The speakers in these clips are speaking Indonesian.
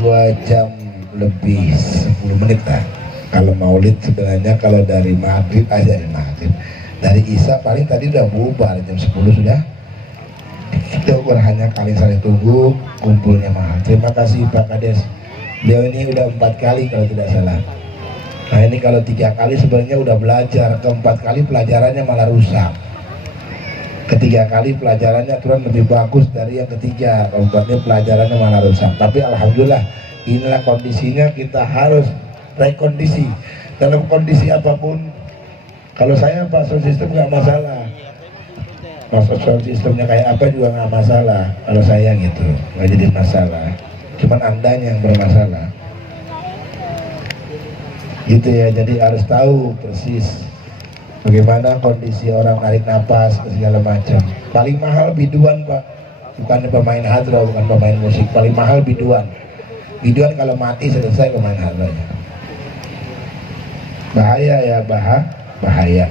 2 jam lebih 10 menit lah. Kalau maulid sebenarnya kalau dari maghrib aja, dari isya paling tadi udah bubar jam 10 sudah. Itu hanya kali saling tunggu kumpulnya mahal. Terima kasih Pak Kades. Beliau ini udah 4 kali kalau tidak salah. Nah ini kalau 3 kali sebenarnya udah belajar, ke-4 kali pelajarannya malah rusak. Ketiga kali pelajarannya turun lebih bagus dari yang ketiga, keempatnya pelajarannya malah rusak. Tapi alhamdulillah inilah kondisinya, kita harus rekondisi dalam kondisi apapun. Kalau saya Pak sound system nggak masalah, masuk sound systemnya kayak apa juga nggak masalah. Kalau saya gitu nggak jadi masalah, cuman andanya yang bermasalah gitu ya. Jadi harus tahu persis bagaimana kondisi orang narik napas segala macam. Paling mahal biduan Pak, bukan pemain hadroh, bukan pemain musik. Paling mahal biduan. Biduan kalau mati selesai pemain hadrohnya. Bahaya ya, bahaya.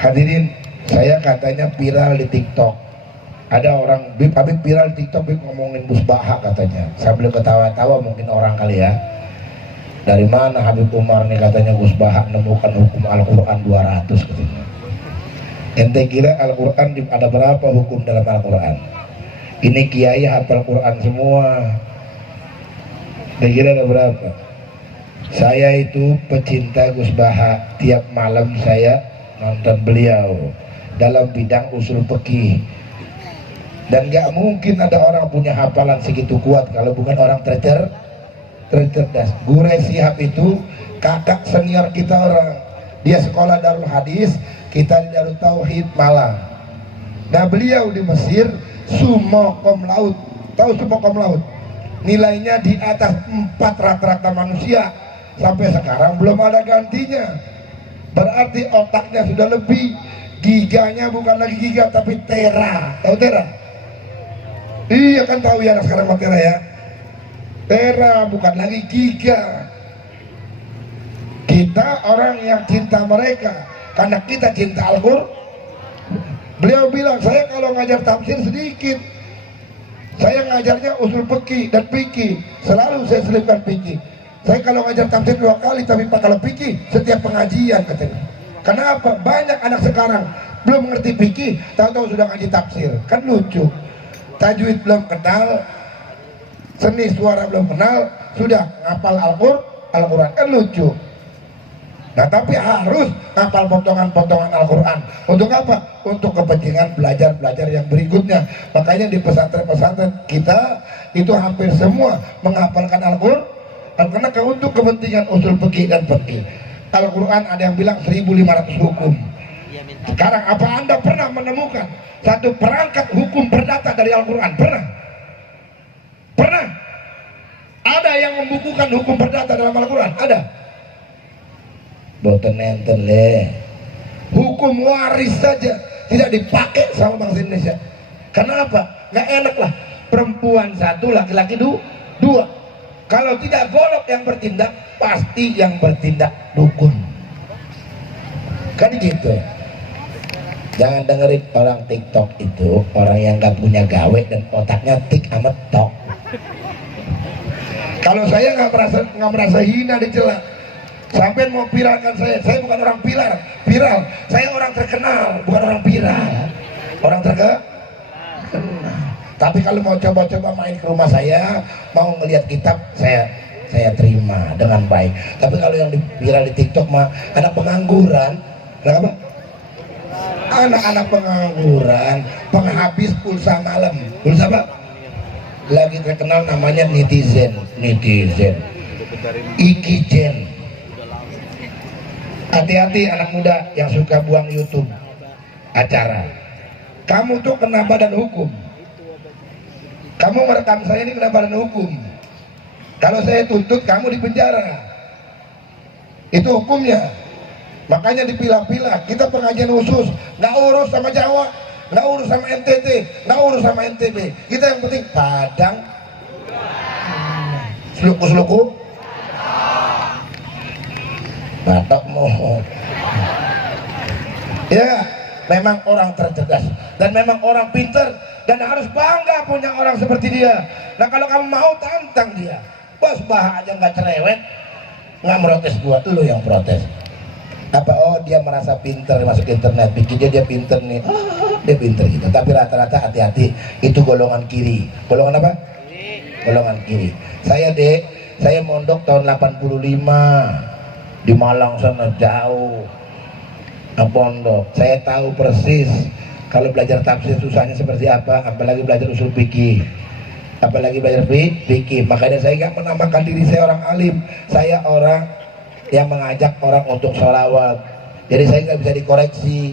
Hadirin, saya katanya viral di TikTok. Ada orang Habib viral di TikTok, Habib ngomongin Gus Baha katanya. Sambil ketawa-tawa mungkin orang kali ya. Dari mana Habib Umar nih katanya Gus Baha menemukan hukum Al-Quran 200 katanya. Ente kira Al-Quran ada berapa hukum dalam Al-Quran? Ini kiai hafal Quran semua. Ente kira ada berapa? Saya itu pecinta Gus Baha. Tiap malam saya nonton beliau dalam bidang usul fikih. Dan gak mungkin ada orang punya hafalan segitu kuat kalau bukan orang tercerdas. Gure Shihab itu kakak senior kita orang. Dia sekolah Darul Hadis, kita di Darul Tauhid Malang. Nah beliau di Mesir summa cum laude. Tahu summa cum laude? Nilainya di atas 4 rata-rata manusia. Sampai sekarang belum ada gantinya. Berarti otaknya sudah lebih. Giganya bukan lagi giga tapi tera. Tahu tera? Iya kan tahu ya anak sekarang mau tera ya. Tera bukan lagi giga. Kita orang yang cinta mereka karena kita cinta Al-Qur'an. Beliau bilang, saya kalau ngajar tafsir sedikit, saya ngajarnya usul fikih dan fikih. Selalu saya selipkan fikih. Saya kalau ngajar tafsir 2 kali, tapi kalau fikih setiap pengajian katanya. Kenapa? Banyak anak sekarang belum mengerti fikih, tahu-tahu sudah ngaji tafsir. Kan lucu. Tajwid belum kenal, seni suara belum kenal, sudah ngapal Al-Quran. Kan lucu. Nah tapi harus ngapal potongan-potongan Al-Quran. Untuk apa? Untuk kepentingan belajar-belajar yang berikutnya. Makanya di pesantren-pesantren kita itu hampir semua menghafalkan Al-Quran. Karena untuk kepentingan usul fikih dan fikih. Al-Quran ada yang bilang 1500 hukum. Sekarang apa Anda pernah menemukan satu perangkat hukum perdata dari Al-Quran? Pernah? Ada yang membukukan hukum perdata dalam Al-Quran? Ada? Boten enten le. Hukum waris saja tidak dipakai sama bangsa Indonesia. Kenapa? Nggak enak lah. Perempuan 1, laki-laki 2. Kalau tidak golok yang bertindak, pasti yang bertindak dukun. Kan gitu. Jangan dengerin orang TikTok itu, orang yang gak punya gawe dan otaknya tik sama tok. Kalau saya nggak merasa hina dicela. Sampai mau viralkan saya bukan orang viral. Saya orang terkenal, bukan orang viral. Orang terkenal. Tapi kalau mau coba-coba main ke rumah saya, mau ngelihat kitab, saya terima dengan baik. Tapi kalau yang viral di TikTok mah anak pengangguran, kenapa? Anak-anak pengangguran, penghabis pulsa malam. Pulsa apa? Lagi terkenal namanya netizen, ikijen. Hati-hati anak muda yang suka buang YouTube acara. Kamu tuh kena badan hukum. Kamu merekam saya ini kena badan hukum. Kalau saya tuntut kamu di penjara. Itu hukumnya. Makanya dipilah-pilah. Kita pengajian khusus, nggak urus sama Jawa, nggak urus sama NTT, nggak urus sama NTB. Kita yang penting Padang, seluku-seluku, Batakmu. Ya, memang orang tercerdas dan memang orang pintar dan harus bangga punya orang seperti dia. Nah kalau kamu mau tantang dia, Bos Bah aja nggak cerewet, nggak protes gua, lu yang protes. Apa? Oh dia merasa pinter masuk internet, bikin dia pinter nih. Dia pinter gitu, tapi rata-rata hati-hati itu golongan kiri. Golongan apa? Golongan kiri. Saya mondok tahun 85 di Malang sana jauh pondok. Saya tahu persis kalau belajar tafsir susahnya seperti apa, apalagi belajar usul fikih, apalagi belajar fikih. Makanya saya nggak menamakan diri saya orang alim, saya orang yang mengajak orang untuk sholawat. Jadi saya nggak bisa dikoreksi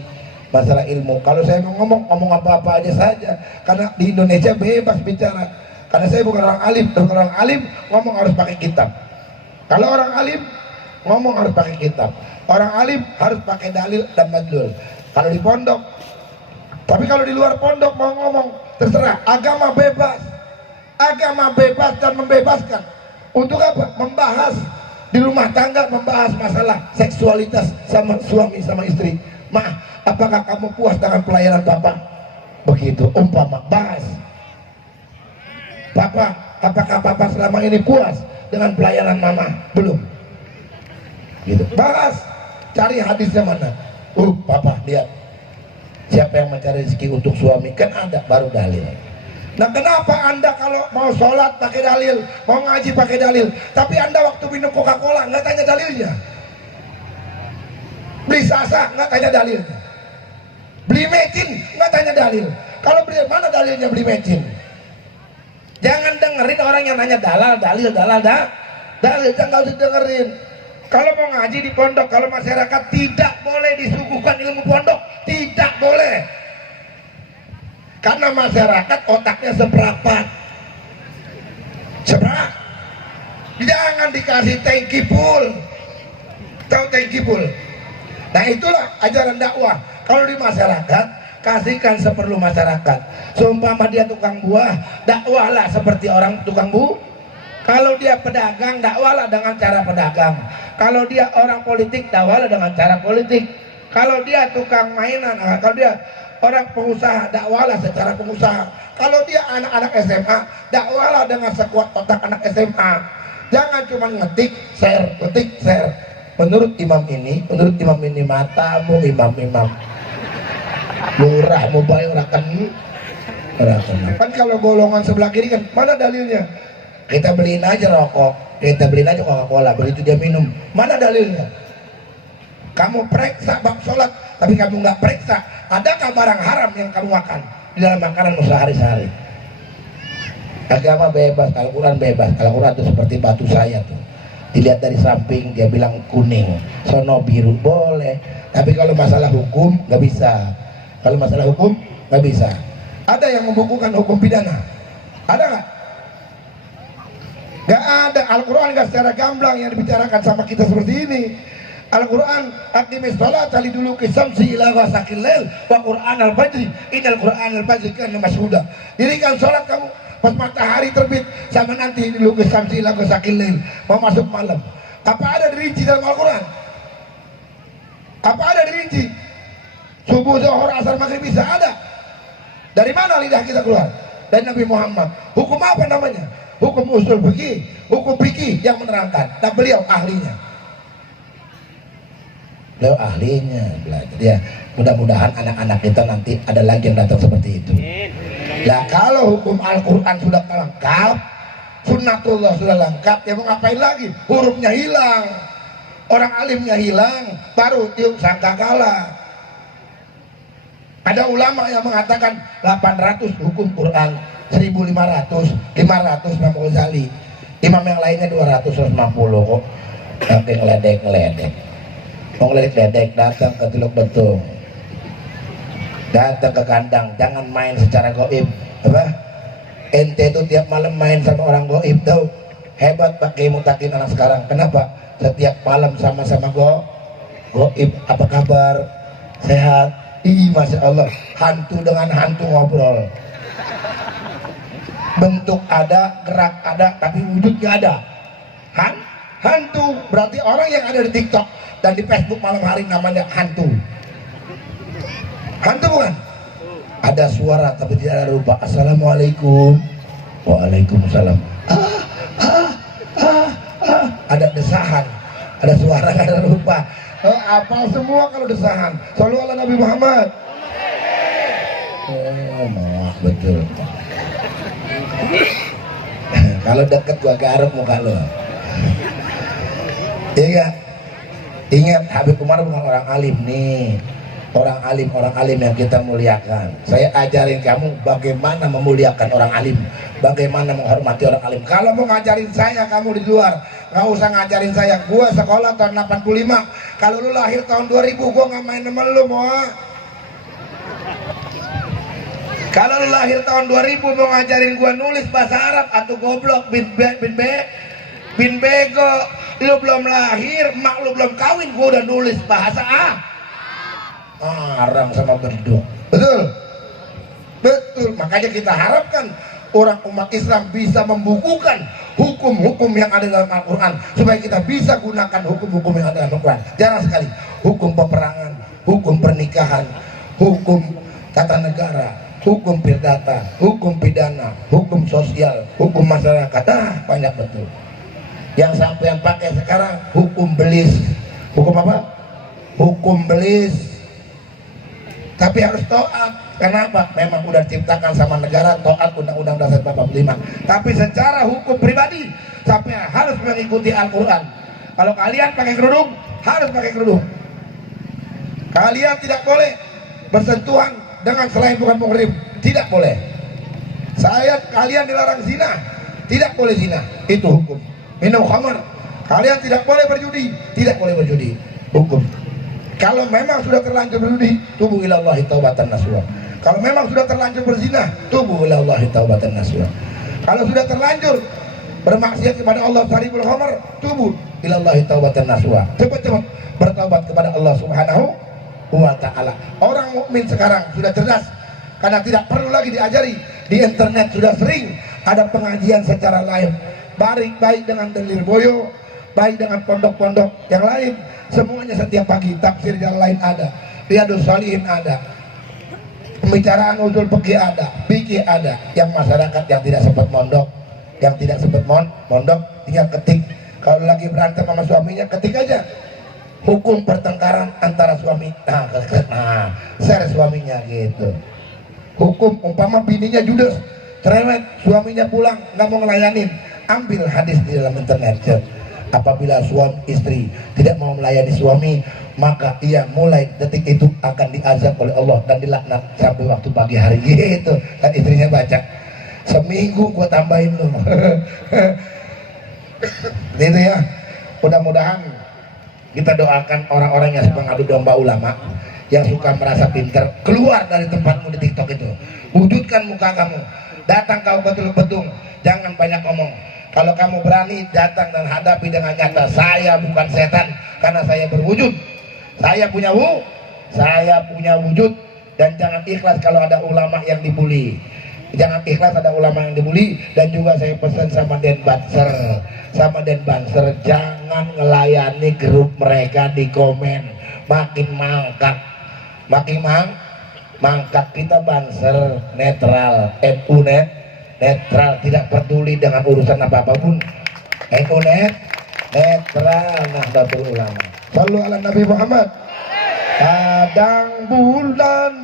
masalah ilmu. Kalau saya ngomong apa-apa aja saja, karena di Indonesia bebas bicara. Karena saya bukan orang alim, dan kalau orang alim ngomong harus pakai kitab. Kalau orang alim ngomong harus pakai kitab. Orang alim harus pakai dalil dan madlul. Kalau di pondok, tapi kalau di luar pondok mau ngomong terserah. Agama bebas dan membebaskan. Untuk apa? Membahas di rumah tangga, membahas masalah seksualitas sama suami sama istri. Ma, apakah kamu puas dengan pelayanan Bapak? Begitu umpama bahas. Papa, apakah Papa selama ini puas dengan pelayanan Mama? Belum. Gitu. Bahas, cari hadisnya mana. Papa lihat, siapa yang mencari rezeki untuk suami, kan ada, baru dalil. Nah kenapa Anda kalau mau sholat pakai dalil, mau ngaji pakai dalil, tapi Anda waktu minum Coca-Cola nggak tanya dalilnya? Beli sasa nggak tanya dalilnya, beli mecin nggak tanya dalil. Kalau beli mana dalilnya beli mecin? Jangan dengerin orang yang nanya dalil, jangan usah dengerin. Kalau mau ngaji di pondok, kalau masyarakat tidak boleh disuguhkan ilmu pondok, tidak boleh. Karena masyarakat otaknya seberapa. Jangan dikasih tanki full. Tahu tanki full? Nah itulah ajaran dakwah. Kalau di masyarakat, kasihkan seperlu masyarakat. Seumpama dia tukang buah, dakwahlah seperti orang tukang buah. Kalau dia pedagang, dakwahlah dengan cara pedagang. Kalau dia orang politik, dakwahlah dengan cara politik. Kalau dia tukang mainan, kalau dia orang pengusaha, dakwahlah secara pengusaha. Kalau dia anak-anak SMA, dakwahlah dengan sekuat otak anak SMA. Jangan cuma ngetik, share. Menurut imam ini matamu imam. Murah, mobile, rakan. Kan kalau golongan sebelah kiri kan, mana dalilnya? Kita beliin aja rokok, kita beliin aja Coca-Cola, begitu dia minum. Mana dalilnya? Kamu periksa bab sholat, tapi kamu nggak periksa adakah barang haram yang kamu makan di dalam makananmu sehari-hari. Agama bebas, Al-Quran bebas. Al-Quran itu seperti batu saya tuh, dilihat dari samping dia bilang kuning, sono biru boleh, tapi kalau masalah hukum nggak bisa. Kalau masalah hukum nggak bisa. Ada yang membukukan hukum pidana? Ada nggak? Nggak ada. Al-Quran nggak secara gamblang yang dibicarakan sama kita seperti ini. Al-Quran aqimis sholata liduluki syamsi ila ghasaqil lail wa Qur'an al-fajri innal Qur'an al-fajri kana mashhuda. Dirikan sholat kamu pas matahari terbit sama nanti liduluki syamsi ila ghasaqil lail, mau masuk malam. Apa ada dirinci dalam Al-Quran? Apa ada dirinci? Subuh, zuhur, asar, maghrib bisa ada? Dari mana lidah kita keluar? Dari Nabi Muhammad. Hukum apa namanya? Hukum usul fikih, hukum fikih yang menerangkan. Dan beliau ahlinya. Beliau ahlinya belajar. Ya, mudah-mudahan anak-anak kita nanti ada lagi yang datang seperti itu. Nah, kalau hukum Al-Quran sudah lengkap, sunnatullah sudah lengkap, ya mau ngapain lagi? Hurufnya hilang, orang alimnya hilang, baru tiup sangkakala. Ada ulama yang mengatakan 800 hukum Quran, 1500, 500 Imam Ghazali. Imam yang lainnya 250 kok. Tapi ngeledek. Mau ngeledek datang ke Teluk Betung. Datang ke kandang, jangan main secara goib. Apa? Ente itu tiap malam main sama orang goib tuh. Hebat pakai mutakin anak sekarang. Kenapa? Setiap malam sama-sama goib. Apa kabar? Sehat? Ih, Masya Allah, hantu dengan hantu ngobrol. Bentuk ada, gerak ada, tapi wujud gak ada. Hantu, berarti orang yang ada di TikTok dan di Facebook malam hari namanya hantu. Hantu bukan? Ada suara tapi tidak ada rupa. Assalamualaikum. Waalaikumsalam. ada desahan, ada suara, ada rupa. Apal semua kalau desahan. Shallu ala Nabi Muhammad. Oh, maaf betul. Kalau deket gua garuk muka lo. Iya, ingat Habib Umar bukan orang alim nih. Orang alim yang kita muliakan. Saya ajarin kamu bagaimana memuliakan orang alim, bagaimana menghormati orang alim. Kalau mau ngajarin saya, kamu di luar, nggak usah ngajarin saya. Gua sekolah tahun 85. Kalau lu lahir tahun 2000, gua nggak main sama lu, mau. Kalau lu lahir tahun 2000 mau ngajarin gua nulis bahasa Arab, atau goblok, bin bego. Lu belum lahir, mak lu belum kawin, gua udah nulis bahasa Arab sama berdua. Betul? Betul. Makanya kita harapkan orang umat Islam bisa membukukan hukum-hukum yang ada dalam Al-Quran, supaya kita bisa gunakan hukum-hukum yang ada dalam Al-Quran. Jarang sekali hukum peperangan, hukum pernikahan, hukum tata negara, hukum perdata, hukum pidana, hukum sosial, hukum masyarakat. Banyak betul. Yang sampai yang pakai sekarang hukum belis. Hukum apa? Hukum belis. Tapi harus taat. Kenapa? Memang udah diciptakan sama negara, taat Undang-Undang Dasar 45. Tapi secara hukum pribadi sampai harus mengikuti Al-Quran. Kalau kalian pakai kerudung, harus pakai kerudung. Kalian tidak boleh bersentuhan dengan selain bukan muhrim, tidak boleh. Kalian dilarang zina, tidak boleh zina, itu hukum. Minum khamar, kalian tidak boleh berjudi, tidak boleh berjudi, hukum. Kalau memang sudah terlanjur berjudi, tubu ilallahi taubatan nasuha. Kalau memang sudah terlanjur berzina, tubu ilallahi taubatan nasuha. Kalau sudah terlanjur bermaksiat kepada Allah saribul khamar, tubu ilallahi taubatan nasuha. Cepat-cepat bertaubat kepada Allah Subhanahu wa ta'ala. Orang mukmin sekarang sudah cerdas, karena tidak perlu lagi diajari. Di internet sudah sering ada pengajian secara live, baik dengan Delir Boyo, baik dengan pondok-pondok yang lain. Semuanya setiap pagi, tafsir yang lain ada, Riyadhus Shalihin ada, pembicaraan usul fikih ada, fikih ada. Yang masyarakat yang tidak sempat mondok, yang tidak sempat mondok, tinggal ketik. Kalau lagi berantem sama suaminya, ketik aja hukum pertengkaran antara suami, share suaminya gitu. Hukum umpama bininya judes, cerewet, suaminya pulang nggak mau ngelayanin, ambil hadis di dalam internet. Apabila suami istri tidak mau melayani suami, maka ia mulai detik itu akan diazab oleh Allah dan dilaknat sampai waktu pagi hari gitu. Dan istrinya baca, seminggu gua tambahin lu. Gitu ya. Mudah-mudahan kita doakan orang-orang yang suka ngadu domba ulama, yang suka merasa pintar, keluar dari tempatmu di TikTok itu. Wujudkan muka kamu, datang kau betul-betul, jangan banyak omong. Kalau kamu berani datang dan hadapi dengan nyata, saya bukan setan, karena saya berwujud, saya punya wujud. Dan jangan ikhlas kalau ada ulama yang dibully, jangan ikhlas ada ulama yang dibully. Dan juga saya pesan sama Den Banser, jangan ngelayani grup mereka di komen, makin mangkat, mangkat. Kita Banser netral, NU netral, tidak peduli dengan urusan apapun. NU netral, Nahdlatul Ulama. Shallu ala Nabi Muhammad. Kadang bulan